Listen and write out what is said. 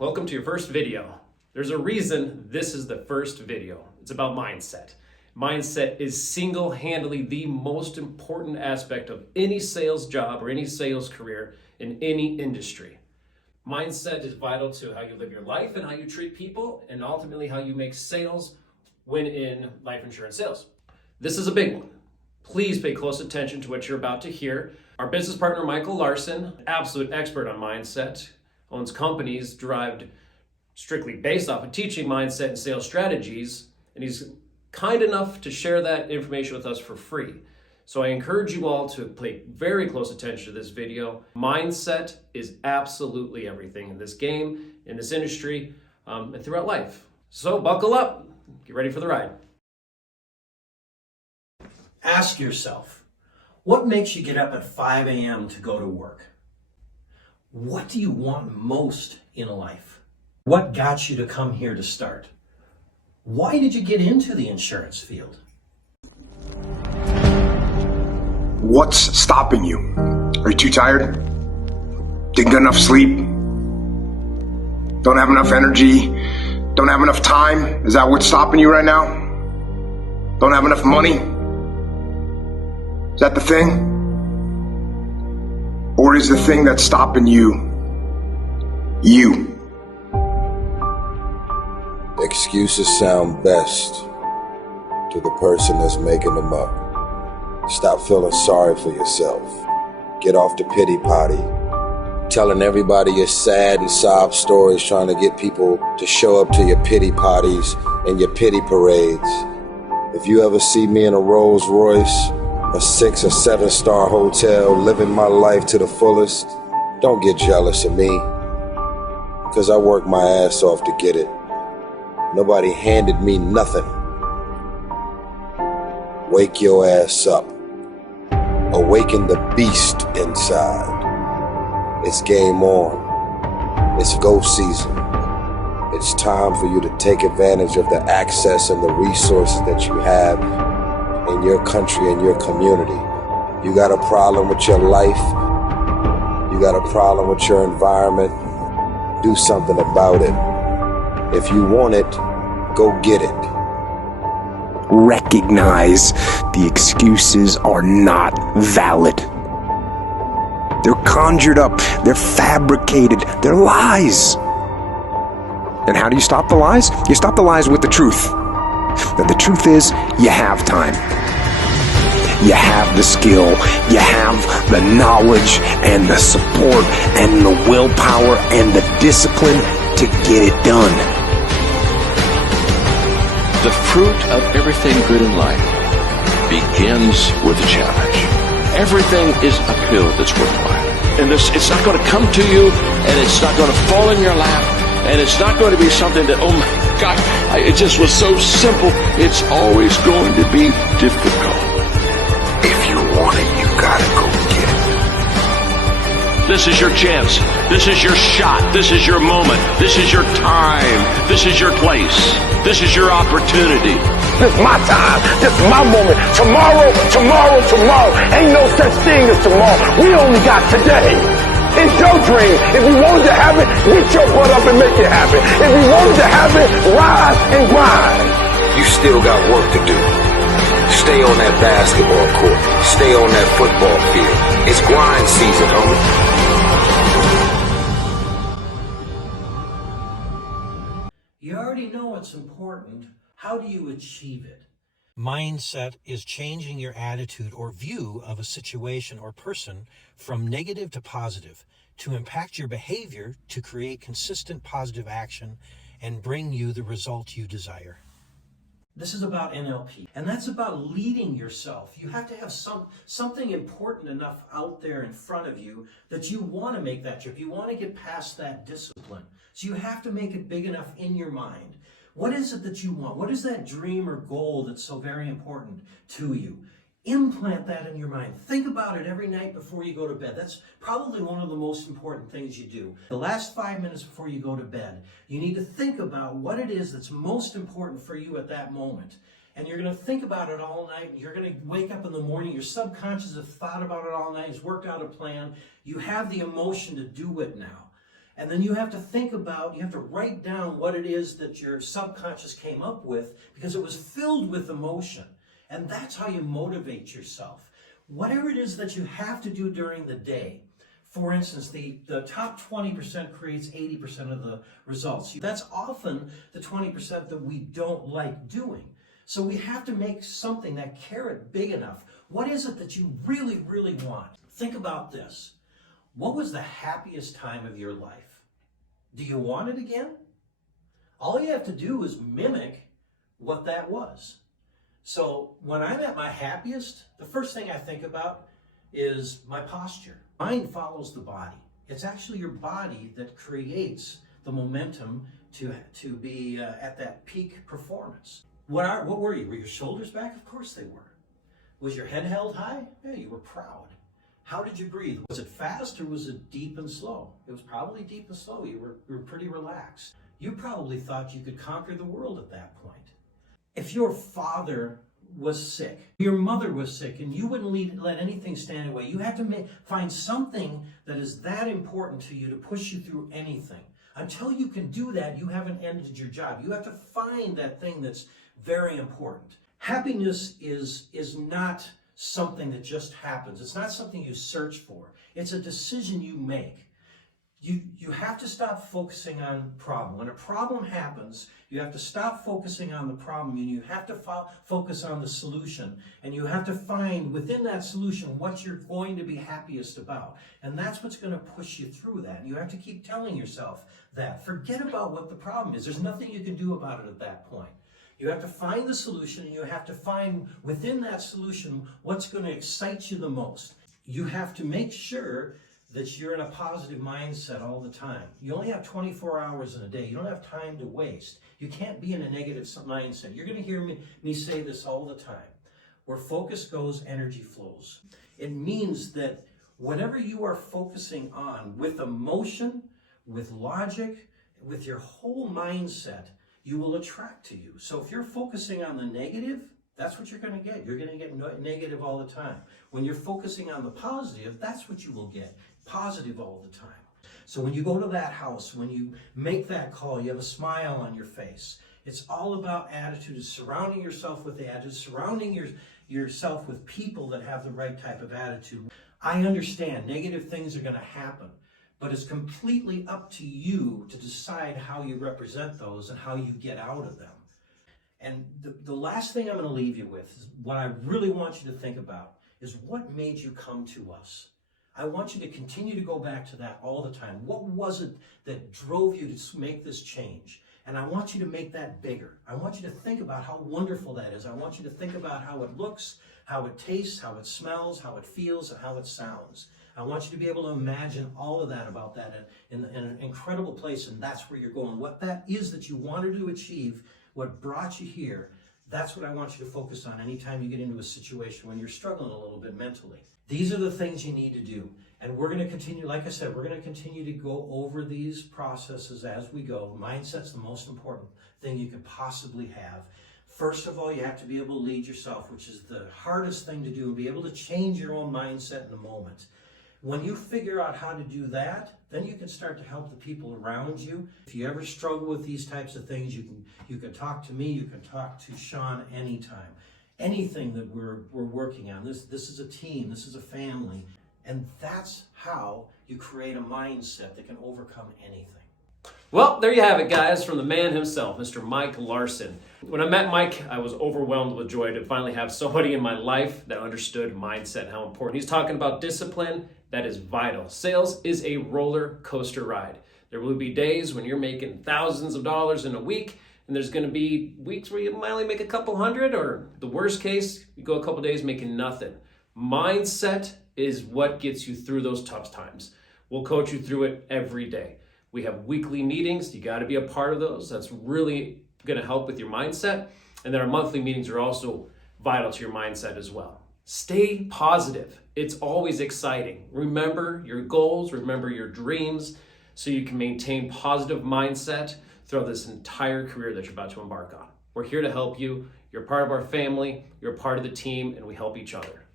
welcome to your first video. There's a reason this is the first video. It's about mindset. Mindset is single-handedly the most important aspect of any sales job or any sales career in any industry. Mindset is vital to how you live your life and how you treat people, and ultimately how you make sales when in life insurance sales. This is a big one. Please pay close attention to what you're about to hear. Our business partner, Michael Larson, absolute expert on mindset, owns companies derived strictly based off of teaching mindset and sales strategies, and he's kind enough to share that information with us for free. So I encourage you all to pay very close attention to this video. Mindset is absolutely everything in this game, in this industry, and throughout life. So buckle up, get ready for the ride. Ask yourself, what makes you get up at 5 a.m. to go to work? What do you want most in life? What got you to come here to start? Why did you get into the insurance field? What's stopping you? Are you too tired? Didn't get enough sleep? Don't have enough energy? Don't have enough time? Is that what's stopping you right now? Don't have enough money? Is that the thing? Or is the thing that's stopping you, you? Excuses sound best to the person that's making them up. Stop feeling sorry for yourself. Get off the pity potty. Telling everybody your sad and sob stories, trying to get people to show up to your pity potties and your pity parades. If you ever see me in a Rolls Royce, a 6 or 7-star hotel, living my life to the fullest, don't get jealous of me, because I worked my ass off to get it. Nobody handed me nothing. Wake your ass up. Awaken the beast inside. It's game on. It's go season. It's time for you to take advantage of the access and the resources that you have in your country and your community. You got a problem with your life. You got a problem with your environment. Do something about it. If you want it, go get it. Recognize the excuses are not valid. They're conjured up, they're fabricated, they're lies. And how do you stop the lies? You stop the lies with the truth. And the truth is, you have time. You have the skill, you have the knowledge and the support and the willpower and the discipline to get it done. The fruit of everything good in life begins with a challenge. Everything is uphill that's worthwhile. And it's not going to come to you, and it's not going to fall in your lap, and it's not going to be something that, oh my God, it just was so simple. It's always going to be difficult. If you want it, you gotta go get it. This is your chance. This is your shot. This is your moment. This is your time. This is your place. This is your opportunity. This is my time. This is my moment. Tomorrow. Ain't no such thing as tomorrow. We only got today. It's your dream. If you wanted to have it, get your butt up and make it happen. If you wanted to have it, rise and grind. You still got work to do. Stay on that basketball court. Stay on that football field. It's grind season, homie. You already know what's important. How do you achieve it? Mindset is changing your attitude or view of a situation or person from negative to positive to impact your behavior to create consistent positive action and bring you the result you desire. This is about NLP, and that's about leading yourself. You have to have something important enough out there in front of you that you want to make that trip. You want to get past that discipline. So you have to make it big enough in your mind. What is it that you want? What is that dream or goal that's so very important to you? Implant that in your mind. Think about it every night before you go to bed. That's probably one of the most important things you do. The last 5 minutes before you go to bed, you need to think about what it is that's most important for you at that moment. And you're going to think about it all night. You're going to wake up in the morning. Your subconscious has thought about it all night. Has worked out a plan. You have the emotion to do it now. And then you have to think about, you have to write down what it is that your subconscious came up with, because it was filled with emotion. And that's how you motivate yourself. Whatever it is that you have to do during the day, for instance, the top 20% creates 80% of the results. That's often the 20% that we don't like doing. So we have to make something, that carrot, big enough. What is it that you really, really want? Think about this. What was the happiest time of your life? Do you want it again? All you have to do is mimic what that was. So when I'm at my happiest, the first thing I think about is my posture. Mind follows the body. It's actually your body that creates the momentum to be at that peak performance. What were you? Were your shoulders back? Of course they were. Was your head held high? Yeah, you were proud. How did you breathe? Was it fast or was it deep and slow? It was probably deep and slow. You were pretty relaxed. You probably thought you could conquer the world at that point. If your father was sick, your mother was sick, and you wouldn't let anything stand in the way, you have to find something that is that important to you to push you through anything. Until you can do that, you haven't ended your job. You have to find that thing that's very important. Happiness is not something that just happens. It's not something you search for. It's a decision you make. You have to stop focusing on problem. When a problem happens, you have to stop focusing on the problem, and you have to focus on the solution. And you have to find within that solution what you're going to be happiest about. And that's what's going to push you through that. And you have to keep telling yourself that. Forget about what the problem is. There's nothing you can do about it at that point. You have to find the solution, and you have to find within that solution what's going to excite you the most. You have to make sure that you're in a positive mindset all the time. You only have 24 hours in a day. You don't have time to waste. You can't be in a negative mindset. You're going to hear me say this all the time. Where focus goes, energy flows. It means that whatever you are focusing on with emotion, with logic, with your whole mindset, you will attract to you. So if you're focusing on the negative, that's what you're going to get. You're going to get negative all the time. When you're focusing on the positive, that's what you will get. Positive all the time. So when you go to that house, when you make that call, you have a smile on your face. It's all about attitude. It's surrounding yourself with the attitude, surrounding yourself with people that have the right type of attitude. I understand negative things are going to happen, but it's completely up to you to decide how you represent those and how you get out of them. And the last thing I'm going to leave you with, is what I really want you to think about, is what made you come to us. I want you to continue to go back to that all the time. What was it that drove you to make this change? And I want you to make that bigger. I want you to think about how wonderful that is. I want you to think about how it looks, how it tastes, how it smells, how it feels, and how it sounds. I want you to be able to imagine all of that about that in an incredible place, and that's where you're going. What that is that you wanted to achieve, what brought you here, that's what I want you to focus on anytime you get into a situation when you're struggling a little bit mentally. These are the things you need to do. And we're going to continue, like I said, we're going to continue to go over these processes as we go. Mindset's the most important thing you could possibly have. First of all, you have to be able to lead yourself, which is the hardest thing to do, and be able to change your own mindset in the moment. When you figure out how to do that, then you can start to help the people around you. If you ever struggle with these types of things, you can talk to me, you can talk to Sean anytime. Anything that we're working on, this is a team, this is a family, and that's how you create a mindset that can overcome anything. Well, there you have it, guys, from the man himself, Mr. Mike Larson. When I met Mike, I was overwhelmed with joy to finally have somebody in my life that understood mindset and how important. He's talking about discipline. That is vital. Sales is a roller coaster ride. There will be days when you're making thousands of dollars in a week, and there's going to be weeks where you might only make a couple hundred, or the worst case, you go a couple days making nothing. Mindset is what gets you through those tough times. We'll coach you through it every day. We have weekly meetings. You got to be a part of those. That's really going to help with your mindset. And then our monthly meetings are also vital to your mindset as well. Stay positive. It's always exciting. Remember your goals, remember your dreams, so you can maintain positive mindset throughout this entire career that you're about to embark on. We're here to help you. You're part of our family, you're part of the team, and we help each other.